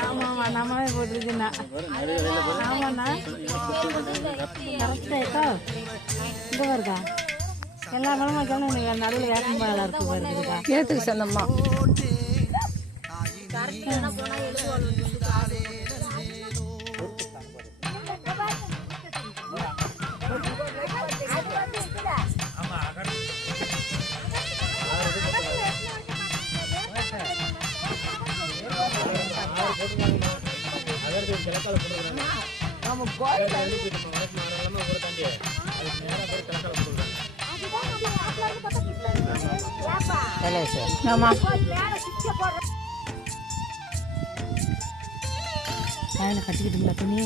ஆமாம்மா நம்மளே போட்டுருச்சுண்ணா. ஆமாண்ணா கரெக்டாக இங்கே வருதா எல்லா பழமும் வச்சாலும் எனக்கு நடுவில் வேப்பம் பழம் இருக்கு வருதுக்கா. ஏற்றுக்கு சொந்தம்மா கட்டிக்கிட்டுங்களா துணி